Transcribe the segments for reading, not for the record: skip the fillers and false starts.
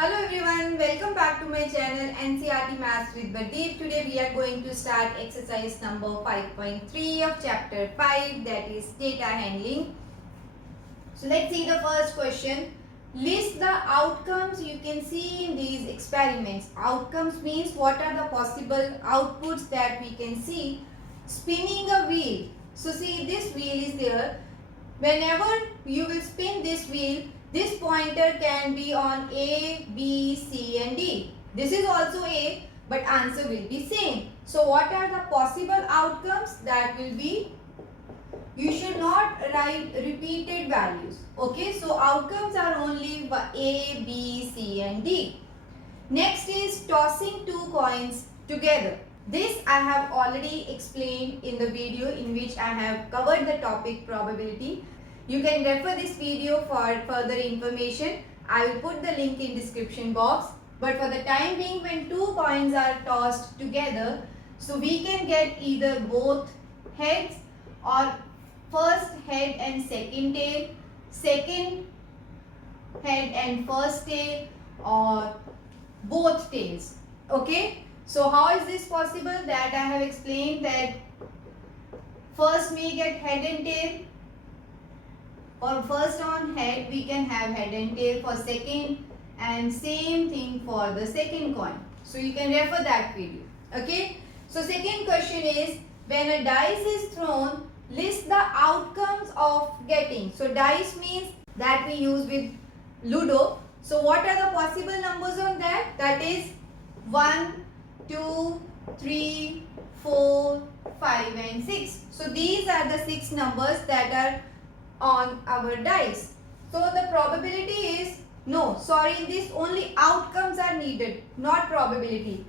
Hello everyone, welcome back to my channel NCERT Maths with Bardeep. Today we are going to start exercise number 5.3 of chapter 5, that is data handling. So let's see the first question. List the outcomes you can see in these experiments. Outcomes means what are the possible outputs that we can see. Spinning a wheel. So see, this wheel is there. Whenever you will spin this wheel, this pointer can be on A, B, C and D. This is also A, but answer will be same. So what are the possible outcomes? That will be, you should not write repeated values. Okay, so outcomes are only A, B, C and D. Next is tossing two coins together. This I have already explained in the video in which I have covered the topic probability. You can refer this video for further information. I will put the link in description box. But for the time being, when two coins are tossed together, so we can get either both heads or first head and second tail, second head and first tail, or both tails. Okay, so how is this possible? That I have explained that first we get head and tail. For first on head we can have head and tail, for second and same thing for the second coin. So you can refer that video. Okay, so second question is, when a dice is thrown, list the outcomes of getting. So dice means that we use with Ludo. So what are the possible numbers on that? That is 1, 2, 3, 4, 5 and 6. So these are the 6 numbers that are on our dice. So the probability is, no, sorry, this only outcomes are needed, not probability.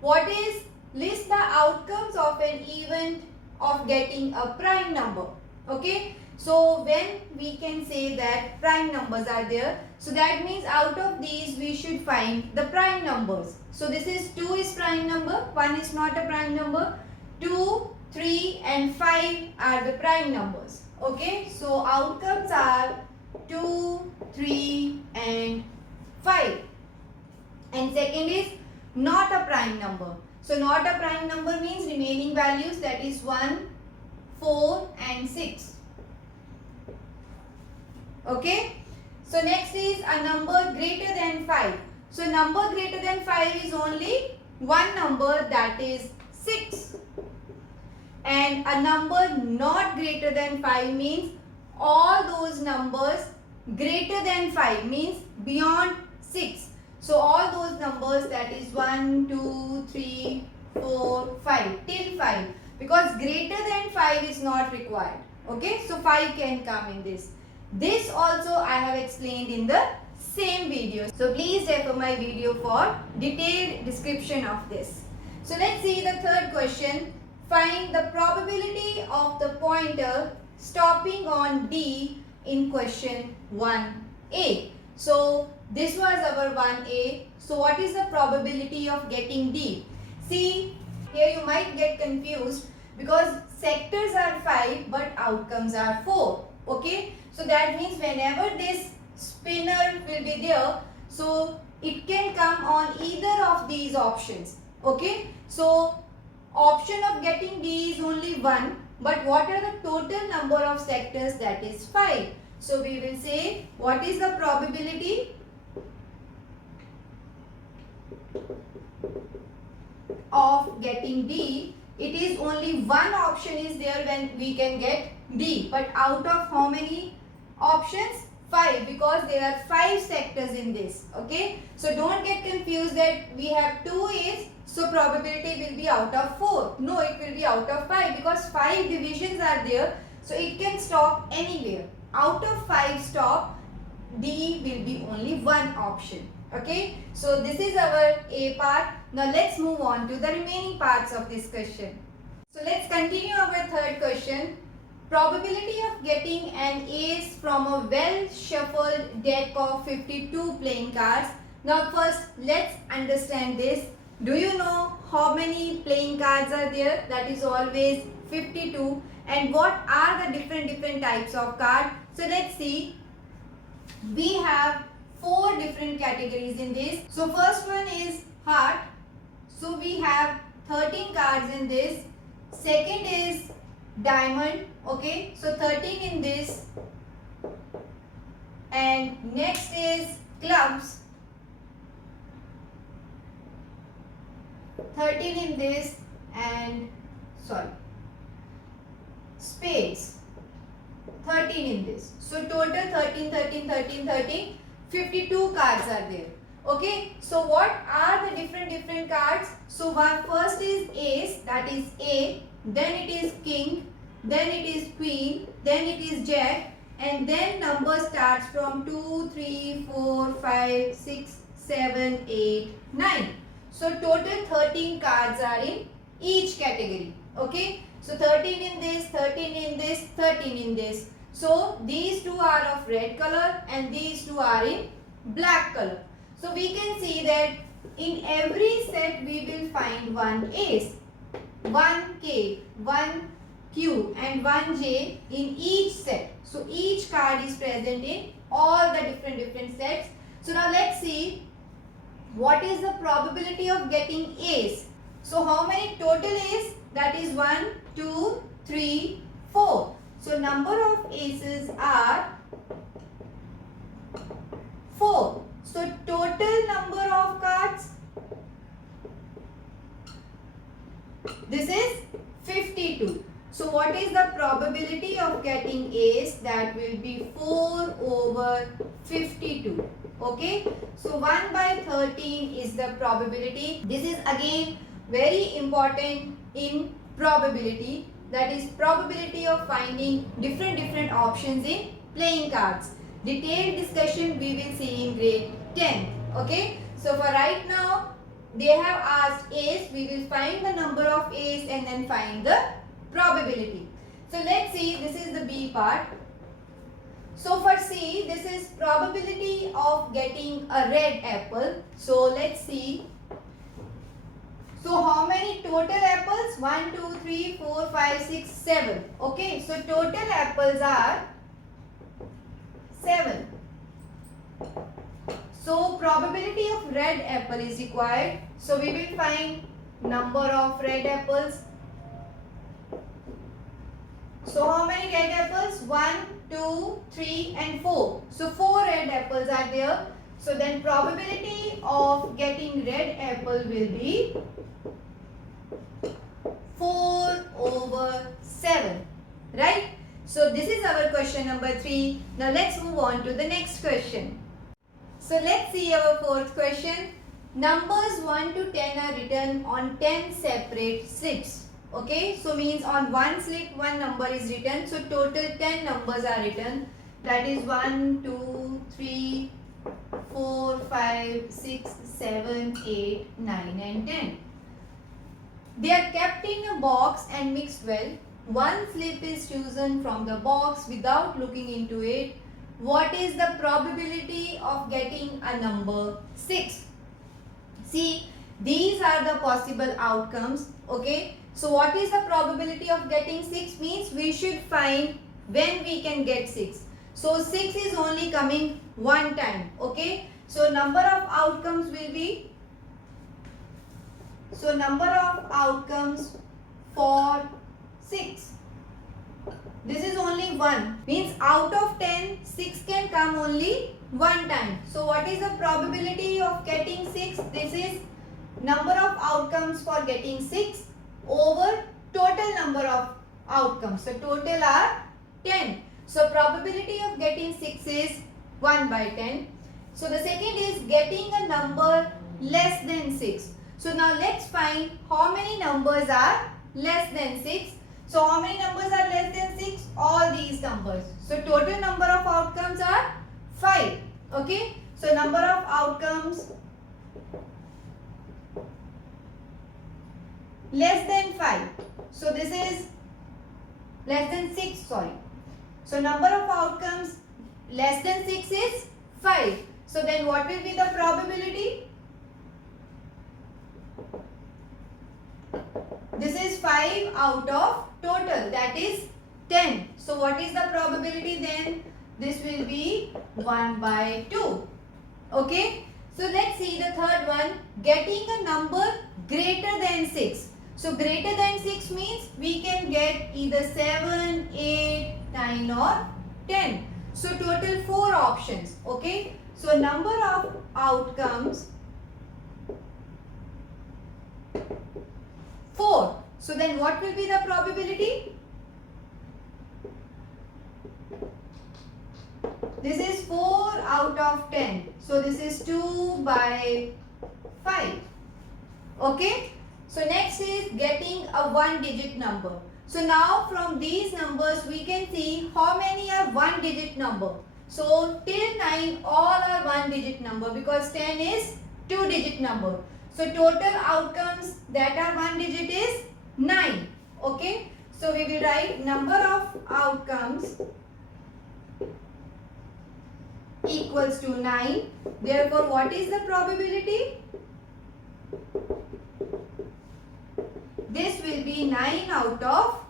What is, list the outcomes of an event of getting a prime number. Okay, so when we can say that prime numbers are there, so that means out of these we should find the prime numbers. So this is 2 is prime number, 1 is not a prime number, 2, 3 and 5 are the prime numbers. Okay, so outcomes are 2, 3 and 5. And second is not a prime number. So not a prime number means remaining values, that is 1, 4 and 6. Okay, so next is a number greater than 5. So number greater than 5 is only one number, that is 6. And a number not greater than 5 means all those numbers greater than 5 means beyond 6. So all those numbers, that is 1, 2, 3, 4, 5 till 5, because greater than 5 is not required. Okay, so 5 can come in this. This also I have explained in the same video. So please refer my video for detailed description of this. So let's see the third question. Find the probability of the pointer stopping on D in question 1A. So this was our 1A. So what is the probability of getting D? See, here you might get confused because sectors are 5 but outcomes are 4. Okay, so that means whenever this spinner will be there, so it can come on either of these options. Okay, so option of getting D is only 1, but what are the total number of sectors? That is 5. So we will say, what is the probability of getting D? It is only one option is there when we can get D, but out of how many options? 5, because there are 5 sectors in this. Okay, so don't get confused that we have 2 A's, so probability will be out of 4. No, it will be out of 5 because 5 divisions are there, so it can stop anywhere. Out of 5 stop, D will be only one option. Okay, so this is our A part. Now let's move on to the remaining parts of this question. So let's continue our third question. Probability of getting an ace from a well shuffled deck of 52 playing cards. Now first let's understand this. Do you know how many playing cards are there? That is always 52. And what are the different types of cards? So let's see. We have 4 different categories in this. So first one is heart. So we have 13 cards in this. Second is diamond. Okay, so 13 in this. And next is clubs. 13 in this, and spades. 13 in this. So total 13, 13, 13, 13. 52 cards are there. Okay. So what are the different cards? So first is ace, that is A. Then it is king. Then it is queen. Then it is jack. And then number starts from 2, 3, 4, 5, 6, 7, 8, 9. So total 13 cards are in each category. Okay. So 13 in this, 13 in this, 13 in this. So these two are of red color and these two are in black color. So we can see that in every set we will find one ace, one K, one Q and one J in each set. So each card is present in all the different sets. So now let's see what is the probability of getting ace. So how many total ace? That is 1, 2, 3, 4. So number of aces are 4. So total number of cards, this is 52. So what is the probability of getting ace? That will be 4 over 52. Okay. So 1 by 13 is the probability. This is again very important in probability. That is probability of finding different options in playing cards. Detailed discussion we will see in grade 10. Okay. So for right now, they have asked ace. We will find the number of ace and then find the probability. So let's see, this is the B part. So for C, this is probability of getting a red apple. So let's see. So how many total apples? 1, 2, 3, 4, 5, 6, 7. Okay, so total apples are 7. So probability of red apple is required. So we will find number of red apples. So how many red apples? 1, 2, 3 and 4. So 4 red apples are there. So then probability of getting red apple will be 4 over 7. Right? So this is our question number 3. Now let's move on to the next question. So let's see our fourth question. Numbers 1 to 10 are written on 10 separate slips. Okay, so means on one slip one number is written. So total 10 numbers are written. That is 1, 2, 3, 4, 5, 6, 7, 8, 9 and 10. They are kept in a box and mixed well. One slip is chosen from the box without looking into it. What is the probability of getting a number 6? See, these are the possible outcomes. Okay. So what is the probability of getting 6 means we should find when we can get 6. So 6 is only coming one time. Okay. So number of outcomes will be, so number of outcomes for 6. This is only 1. Means out of 10, 6 can come only one time. So what is the probability of getting 6? This is number of outcomes for getting 6 over total number of outcomes. So total are 10. So probability of getting 6 is 1 by 10. So the second is getting a number less than 6. So now let's find how many numbers are less than 6. So how many numbers are less than 6? All these numbers. So total number of outcomes are 5. Okay. So number of outcomes less than 5. So this is less than 6, sorry. So number of outcomes less than 6 is 5. So then what will be the probability? This is 5 out of total, that is 10. So what is the probability then? This will be 1 by 2. Okay. So let's see the third one. Getting a number greater than 6. So greater than 6 means we can get either 7, 8, 9 or 10. So total 4 options. Okay. So number of outcomes 4. So then what will be the probability? This is 4 out of 10. So this is 2 by 5. Okay. So next is getting a one digit number. So now from these numbers we can see how many are one digit number. So till 9 all are one digit number because 10 is two digit number. So total outcomes that are one digit is 9. Okay. So we will write number of outcomes equals to 9. Therefore, what is the probability? This will be 9 out of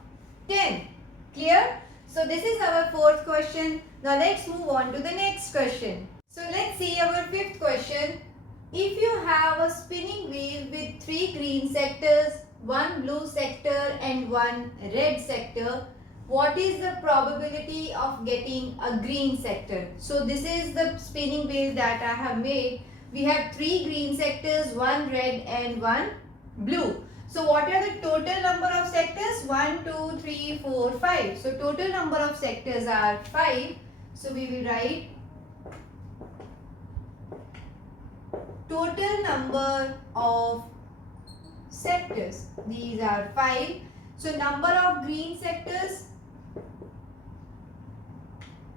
10. Clear? So this is our fourth question. Now let's move on to the next question. So let's see our fifth question. If you have a spinning wheel with 3 green sectors, 1 blue sector and 1 red sector, what is the probability of getting a green sector? So this is the spinning wheel that I have made. We have 3 green sectors, 1 red and 1 blue. So what are the total number of sectors? 1, 2, 3, 4, 5. So total number of sectors are 5. So we will write total number of sectors. These are 5. So number of green sectors,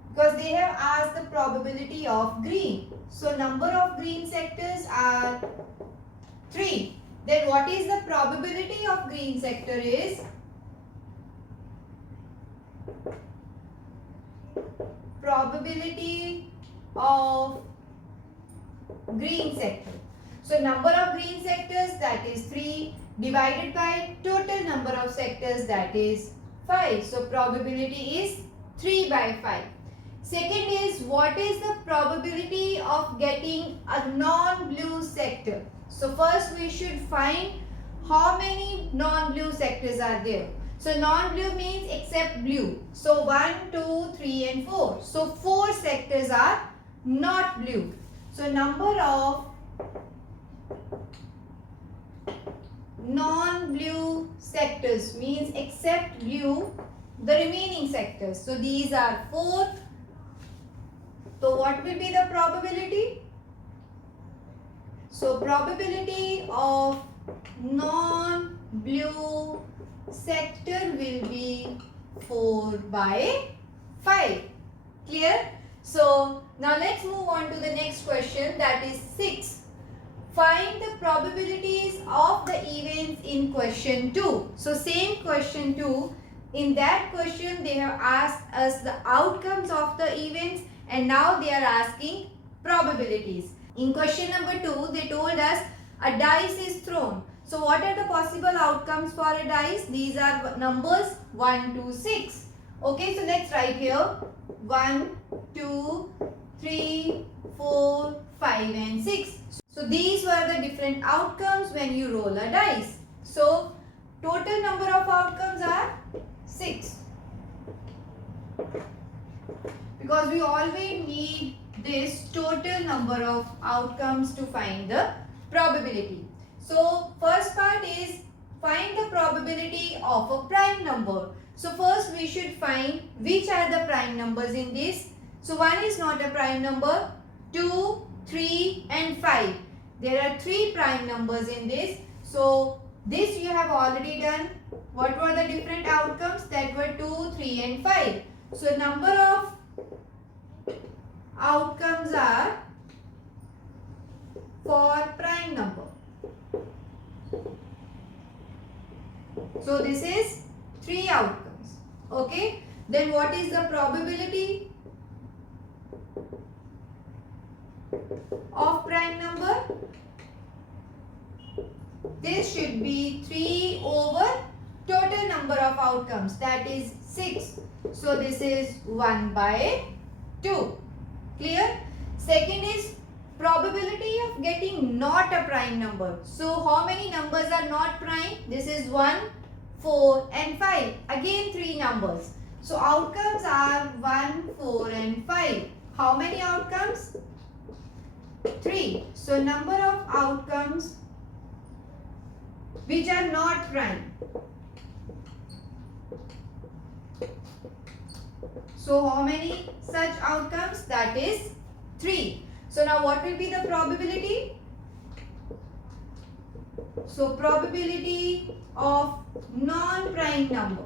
because they have asked the probability of green. So number of green sectors are 3. Then what is the probability of green sector is probability of green sector. So number of green sectors, that is 3, divided by total number of sectors, that is 5. So probability is 3 by 5. Second is, what is the probability of getting a non-blue sector? So first we should find how many non-blue sectors are there. So non-blue means except blue. So 1, 2, 3 and 4. So 4 sectors are not blue. So number of non-blue sectors means except blue, the remaining sectors. So these are 4. So what will be the probability? So probability of non-blue sector will be 4 by 5. Clear? So now let's move on to the next question, that is 6. Find the probabilities of the events in question 2. So same question 2. In that question they have asked us the outcomes of the events and now they are asking probabilities. In question number 2 they told us a dice is thrown. So what are the possible outcomes for a dice? These are numbers 1 to 6. Okay, so let's write here 1, 2, 3, 4, 5 and 6. So these were the different outcomes when you roll a dice. So total number of outcomes are 6. Because we always need this total number of outcomes to find the probability. So first part is find the probability of a prime number. So first we should find which are the prime numbers in this. So 1 is not a prime number, 2, 3 and 5. There are 3 prime numbers in this. So this you have already done. What were the different outcomes? That were 2, 3 and 5. So number of outcomes are for prime number. So this is 3 outcomes. Okay. Then what is the probability of prime number? This should be 3 over total number of outcomes, that is 6. So this is 1 by 2. Clear? Second is probability of getting not a prime number. So how many numbers are not prime? This is 1, 4 and 5. Again 3 numbers. So outcomes are 1, 4 and 5. How many outcomes? 3. So number of outcomes which are not prime. So how many such outcomes? That is 3. So now what will be the probability? So probability of non-prime number.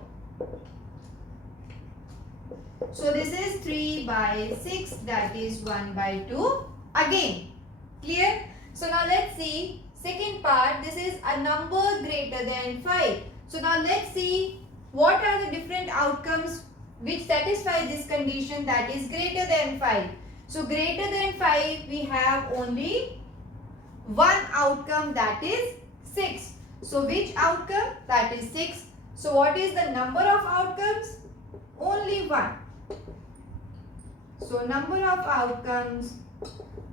So this is 3 by 6, that is 1 by 2. Again, clear? So now let's see second part. This is a number greater than 5. So now let's see what are the different outcomes which satisfy this condition, that is greater than 5. So greater than 5 we have only one outcome, that is 6. So which outcome? That is 6. So what is the number of outcomes? Only 1. So number of outcomes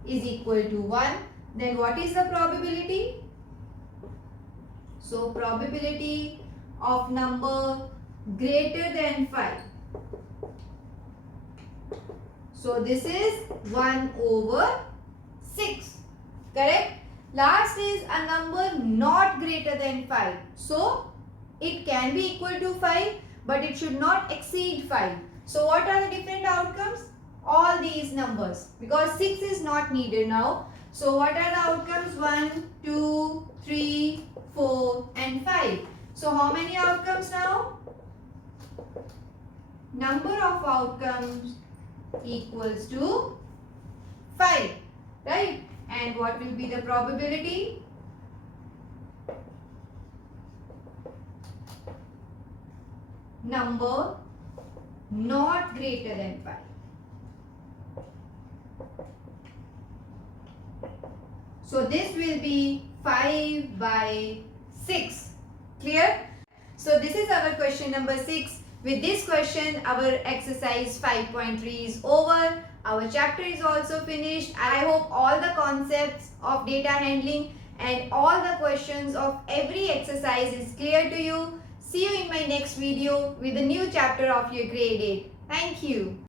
is equal to 1. Then what is the probability? So probability of number greater than 5. So this is 1 over 6. Correct? Last is a number not greater than 5. So it can be equal to 5, but it should not exceed 5. So what are the different outcomes? All these numbers, because 6 is not needed now. So what are the outcomes? 1, 2, 3, 4 and 5. So how many outcomes now? Number of outcomes equals to 5, right? And what will be the probability? Number not greater than 5. So this will be 5 by 6. Clear? So this is our question number 6. With this question, our exercise 5.3 is over. Our chapter is also finished. I hope all the concepts of data handling and all the questions of every exercise is clear to you. See you in my next video with a new chapter of your grade 8. Thank you.